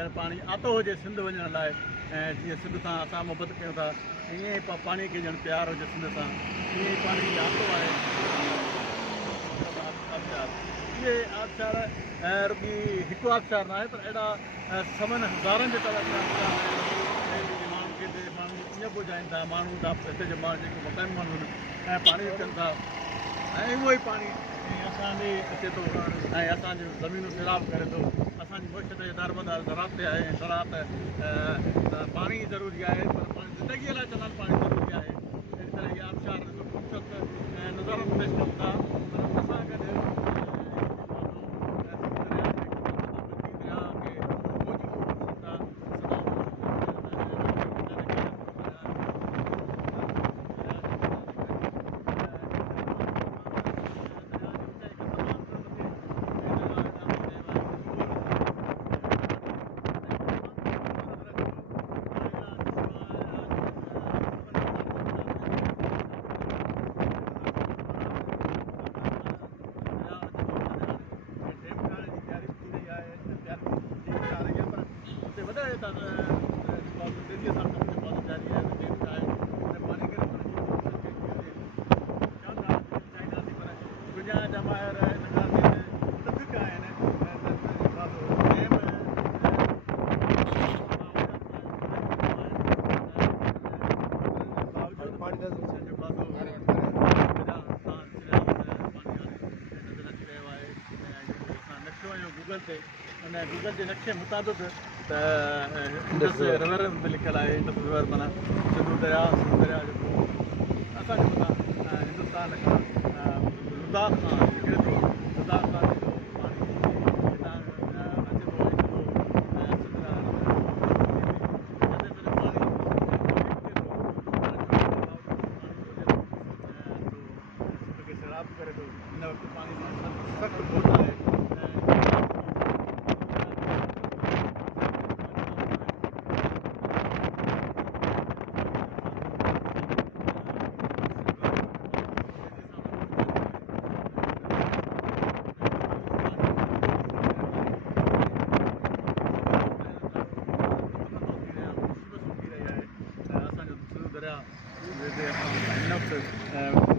ॼण पाणी आतो हुजे सिंध वञण लाइ ऐं जीअं सिंध सां असां मोहबत कयूं था ईअं ई पाणीअ खे ॼण प्यार हुजे सिंध सां ईअं ई पाणी आतो आहे आबशार इहे आबशार रुॻी हिकु आबशार न आहे पर अहिड़ा समन हज़ारनि जे तरह माण्हुनि खे माण्हू ईअं पुॼाइनि था माण्हू हिते जो माण्हू जेको मक़ामी माण्हू आहिनि ऐं पाणी कनि था ऐं उहो ई पाणी असांजे अचे थो ऐं असांजूं ज़मीनूं सैराब करे थो असांजी मुल्क ते दारमदार ज़रात ते आहे ज़रात पाणी ज़रूरी आहे पर पाणी ज़िंदगीअ लाइ चवंदा आहिनि पाणी ज़रूरी आहे अहिड़ी तरह इहा आबशार ख़ूबसूरत नज़ारो पेश कनि था पर असां गॾु गूगल के नक्शे मुताबिक़ इंडस रिवर में लिखियलु आहे इंडस रिवर माना सिंधु दरिया जेको असांजे मथां हिंदुस्तान खां लद्दाख खां निकिरे थो लद्दाख खां जेको पाणी हितां अचे थो सैराब करे थो हिन वक़्तु पाणी सख़्तु घोट आहे درياء